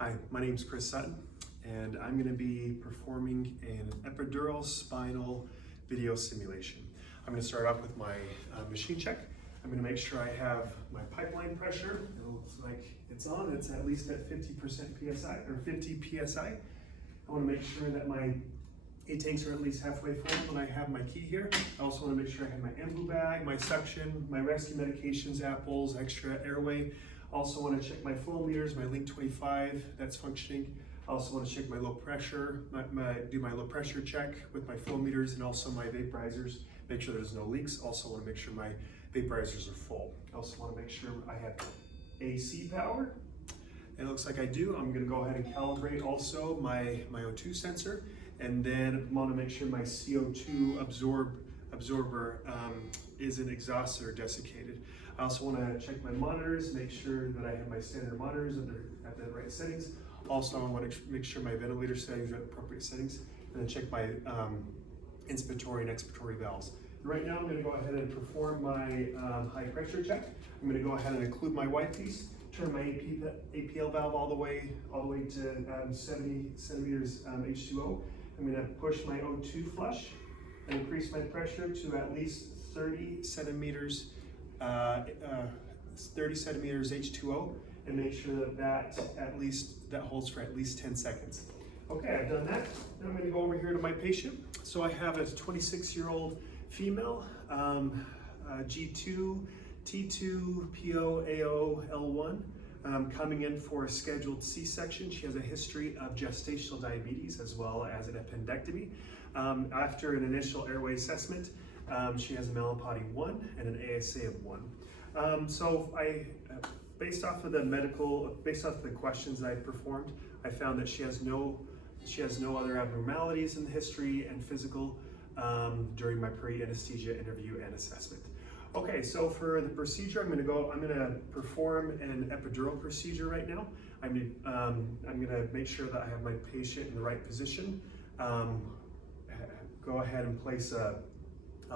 Hi, my name is Chris Sutton, and I'm going to be performing an epidural spinal video simulation. I'm going to start off with my machine check. I'm going to make sure I have my pipeline pressure. It looks like it's on. It's at least at 50% PSI or 50 PSI. I want to make sure that my tanks are at least halfway full when I have my key here. I also want to make sure I have my embu bag, my suction, my rescue medications, apples, extra airway. Also want to check my flow meters, my Link 25, that's functioning. I also want to check my low pressure, do my low pressure check with my flow meters and also my vaporizers, make sure there's no leaks. Also want to make sure my vaporizers are full. I also want to make sure I have AC power. It looks like I do. I'm going to go ahead and calibrate also my O2 sensor, and then I want to make sure my CO2 absorber isn't exhausted or desiccated. I also want to check my monitors, make sure that I have my standard monitors at the right settings. Also, I want to make sure my ventilator settings are at the appropriate settings, and then check my inspiratory and expiratory valves. Right now, I'm going to go ahead and perform my high pressure check. I'm going to go ahead and include my white piece, turn my APL valve all the way to 70 centimeters H2O. I'm going to push my O2 flush and increase my pressure to at least 30 centimeters H2O, and make sure that holds for at least 10 seconds. Okay, I've done that. Now I'm going to go over here to my patient. So I have a 26-year-old female, G2, T2, PO, AO, L1, coming in for a scheduled C-section. She has a history of gestational diabetes as well as an appendectomy. After an initial airway assessment, she has a Malapati 1 and an ASA of 1. So based off of the questions I performed, I found that she has no other abnormalities in the history and physical during my pre-anesthesia interview and assessment. Okay, so for the procedure, I'm gonna perform an epidural procedure right now. I'm gonna make sure that I have my patient in the right position. Go ahead and place a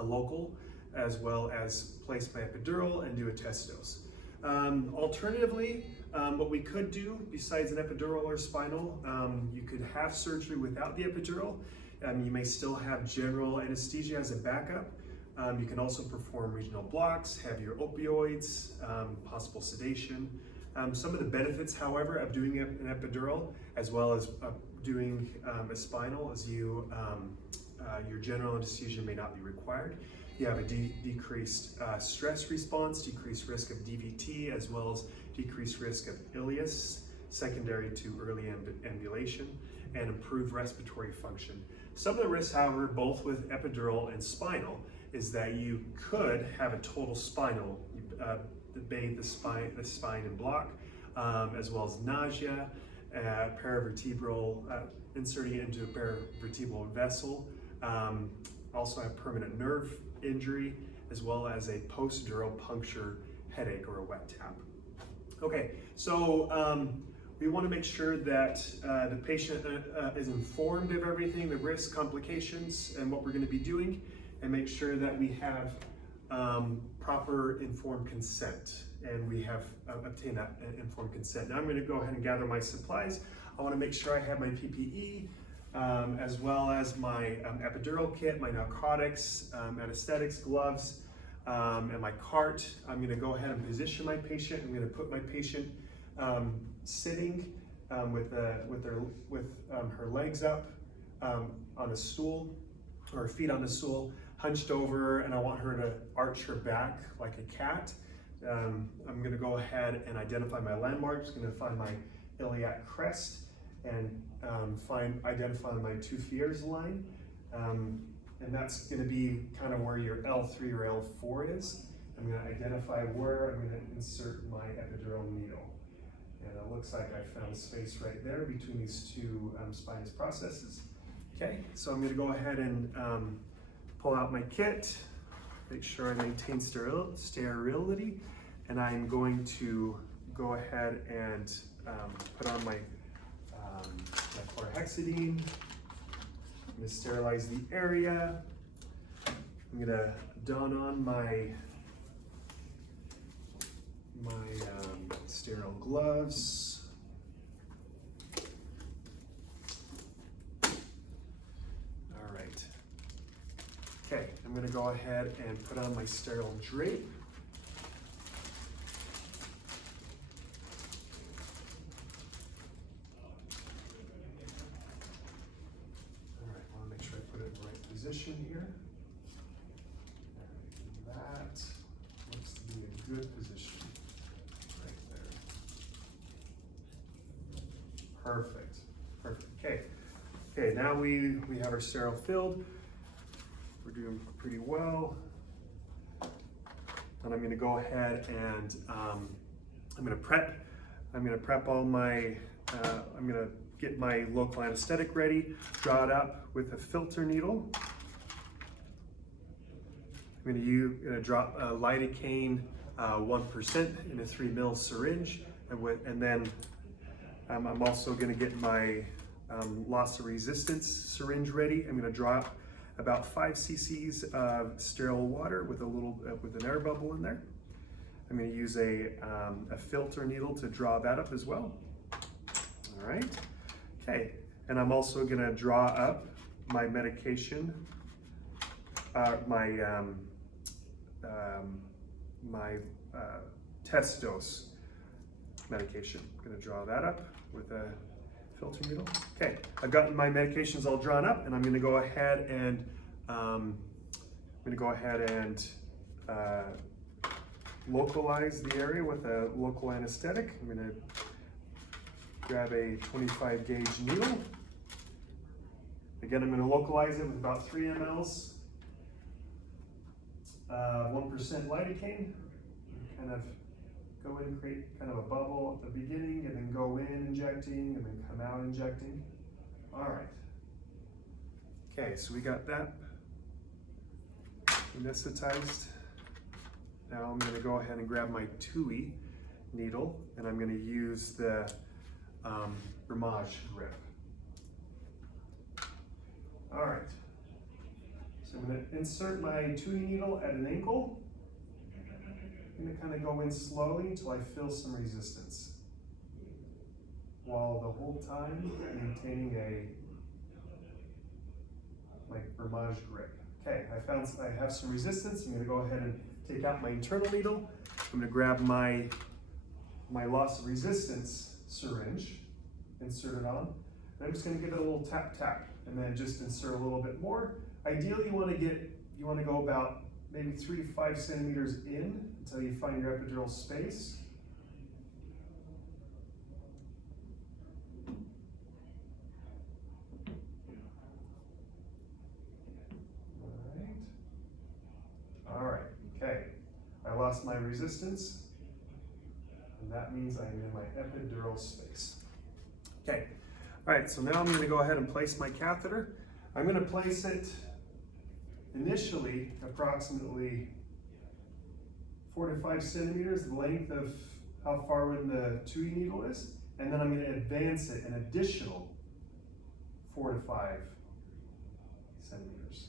local, as well as place my epidural and do a test dose. Alternatively, what we could do besides an epidural or spinal, you could have surgery without the epidural. You may still have general anesthesia as a backup. You can also perform regional blocks, have your opioids, possible sedation. Some of the benefits, however, of doing an epidural as well as doing a spinal is your general anesthesia may not be required. You have a decreased stress response, decreased risk of DVT, as well as decreased risk of ileus, secondary to early ambulation, and improved respiratory function. Some of the risks, however, both with epidural and spinal, is that you could have a total spinal, bathe the spine in block, as well as nausea, paravertebral, inserting it into a paravertebral vessel. Also have permanent nerve injury, as well as a post-dural puncture headache or a wet tap. Okay, so we want to make sure that the patient is informed of everything, the risks, complications, and what we're going to be doing, and make sure that we have proper informed consent, and we have obtained that informed consent. Now I'm going to go ahead and gather my supplies. I want to make sure I have my PPE, as well as my epidural kit, my narcotics, anesthetics, gloves, and my cart. I'm going to go ahead and position my patient. I'm going to put my patient sitting with her legs up on a stool, or her feet on the stool, hunched over, and I want her to arch her back like a cat. I'm going to go ahead and identify my landmarks. I'm going to find my iliac crest and identify my 2 Fier's line, and that's going to be kind of where your L3 or L4 is. I'm going to identify where I'm going to insert my epidural needle, and it looks like I found space right there between these 2 spinous processes. Okay, so I'm going to go ahead and pull out my kit, make sure I maintain sterility, and I'm going to go ahead and put on my chlorhexidine. I'm going to sterilize the area. I'm going to don on my sterile gloves. Okay, I'm gonna go ahead and put on my sterile drape. All right, I wanna make sure I put it in the right position here. All right, that looks to be a good position right there. Perfect, perfect, okay. Okay, now we have our sterile filled. We're doing pretty well. And I'm gonna go ahead and I'm gonna prep all my, I'm gonna get my local anesthetic ready, draw it up with a filter needle. I'm gonna drop lidocaine 1% in a 3 ml syringe, and then I'm also gonna get my loss of resistance syringe ready. I'm gonna drop about 5 cc's of sterile water with with an air bubble in there. I'm gonna use a filter needle to draw that up as well. All right, okay. And I'm also gonna draw up my medication, my test dose medication. I'm gonna draw that up with a filter needle. Okay, I've gotten my medications all drawn up, and I'm going to go ahead and localize the area with a local anesthetic. I'm going to grab a 25 gauge needle. Again, I'm going to localize it with about 3 mLs, 1% lidocaine. Kind of go in and create kind of a bubble at the beginning, and then go in injecting, and then come out injecting. All right. Okay, so we got that anesthetized. Now I'm going to go ahead and grab my TUI needle, and I'm going to use the Ramage grip. All right. So I'm going to insert my TUI needle at an angle. I'm going to kind of go in slowly until I feel some resistance, while the whole time maintaining my Ramage grip. Okay, I have some resistance. I'm going to go ahead and take out my internal needle. I'm going to grab my loss of resistance syringe, insert it on, and I'm just going to give it a little tap tap, and then just insert a little bit more. Ideally, you want to go about maybe 3 to 5 centimeters in until you find your epidural space. All right, okay. I lost my resistance, and that means I'm in my epidural space. Okay, all right, so now I'm gonna go ahead and place my catheter. I'm gonna place it initially approximately 4 to 5 centimeters, the length of how far in the TUI needle is, and then I'm going to advance it an additional 4 to 5 centimeters.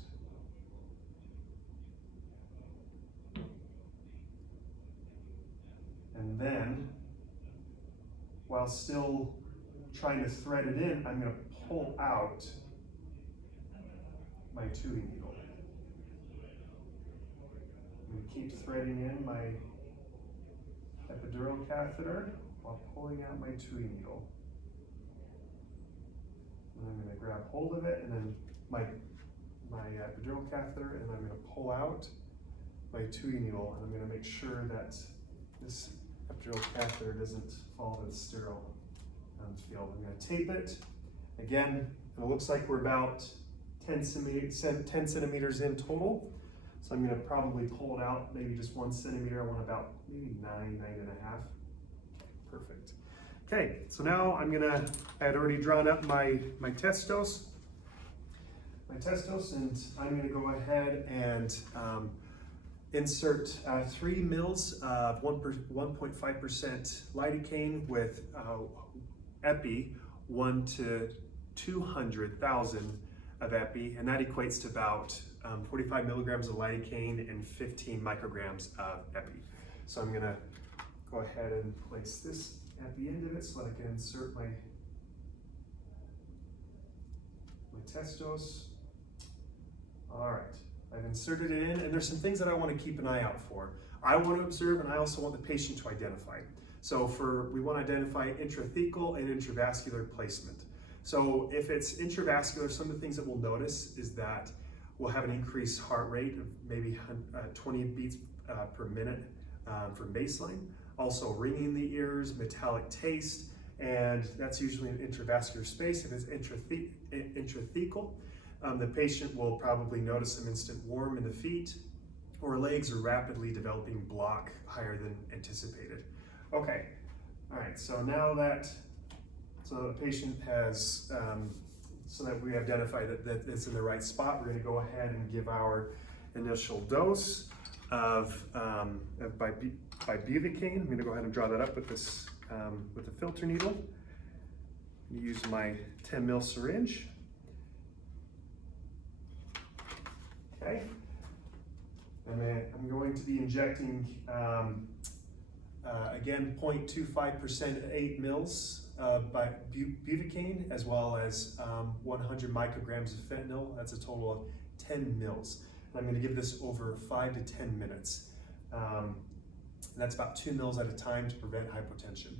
And then, while still trying to thread it in, I'm going to pull out my TUI needle. I'm going to keep threading in my epidural catheter while pulling out my TUI needle. And I'm going to grab hold of it, and then my epidural catheter, and I'm going to pull out my TUI needle, and I'm going to make sure that this epidural catheter doesn't fall to the sterile field. I'm going to tape it. Again, it looks like we're about 10 centimeters in total. So I'm going to probably pull it out maybe just 1 centimeter. I want about maybe 9.5. Perfect. Okay, so now I had already drawn up my test dose. And I'm going to go ahead and insert 3 mils of 1.5% lidocaine with epi, 1 to 200,000 of epi, and that equates to about 45 milligrams of lidocaine and 15 micrograms of epi. So I'm gonna go ahead and place this at the end of it so that I can insert my test dose. All right, I've inserted it in, and there's some things that I want to keep an eye out for. I want to observe, and I also want the patient to identify. So we want to identify intrathecal and intravascular placement. So if it's intravascular, some of the things that we'll notice is that we'll have an increased heart rate of maybe 20 beats per minute from baseline. Also ringing in the ears, metallic taste, and that's usually an intravascular space. If it's intrathecal, the patient will probably notice some instant warm in the feet, or legs are rapidly developing block higher than anticipated. Okay, all right, so now that the patient has, so that we identify that it's in the right spot, we're gonna go ahead and give our initial dose of bupivacaine. I'm gonna go ahead and draw that up with this, with the filter needle. Use my 10 ml syringe. Okay, and then I'm going to be injecting, again, 0.25% 8 mils by bupivacaine, as well as 100 micrograms of fentanyl. That's a total of 10 mils. And I'm going to give this over 5 to 10 minutes. That's about 2 mils at a time to prevent hypotension.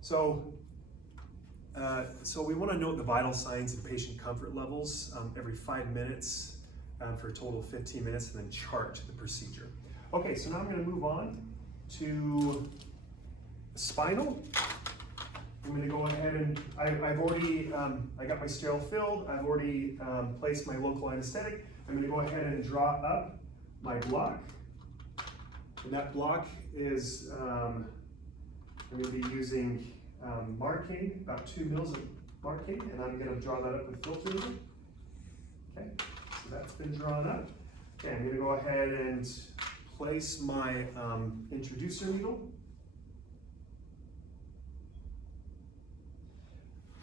So we want to note the vital signs and patient comfort levels every 5 minutes for a total of 15 minutes, and then chart the procedure. Okay, so now I'm going to move on to spinal. I'm going to go ahead and I've already I got my sterile filled. I've already placed my local anesthetic. I'm going to go ahead and draw up my block, and that block is I'm going to be using Marcaine, about 2 mils of Marcaine, and I'm going to draw that up with filter needle. Okay, so that's been drawn up. Okay, I'm going to go ahead and place my introducer needle.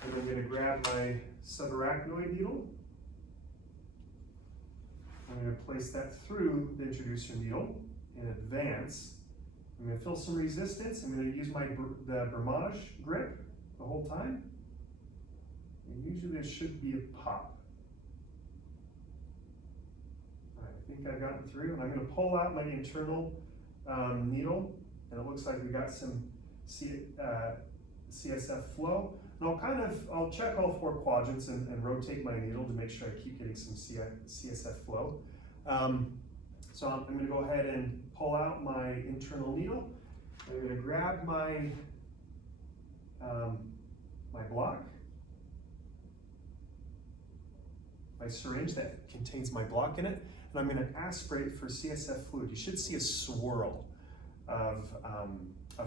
And I'm going to grab my subarachnoid needle. I'm going to place that through the introducer needle in advance. I'm going to feel some resistance. I'm going to use the Bromage grip the whole time. And usually there should be a pop. All right, I think I've gotten through, and I'm going to pull out my internal needle, and it looks like we got some CSF flow. And I'll check all 4 quadrants and rotate my needle to make sure I keep getting some CSF flow. So I'm going to go ahead and pull out my internal needle. I'm going to grab my my block, my syringe that contains my block in it, and I'm going to aspirate for CSF fluid. You should see a swirl of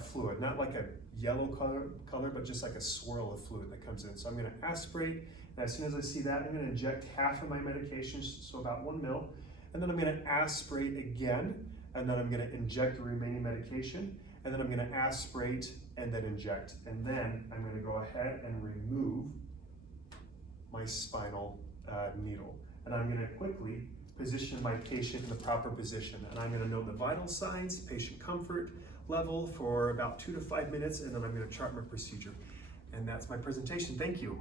fluid, not like a yellow color, but just like a swirl of fluid that comes in. So I'm going to aspirate, and as soon as I see that, I'm going to inject half of my medication, so about 1 mil, and then I'm going to aspirate again, and then I'm going to inject the remaining medication, and then I'm going to aspirate and then inject, and then I'm going to go ahead and remove my spinal needle, and I'm going to quickly position my patient in the proper position, and I'm going to note the vital signs, patient comfort level for about 2 to 5 minutes, and then I'm going to chart my procedure. And that's my presentation. Thank you.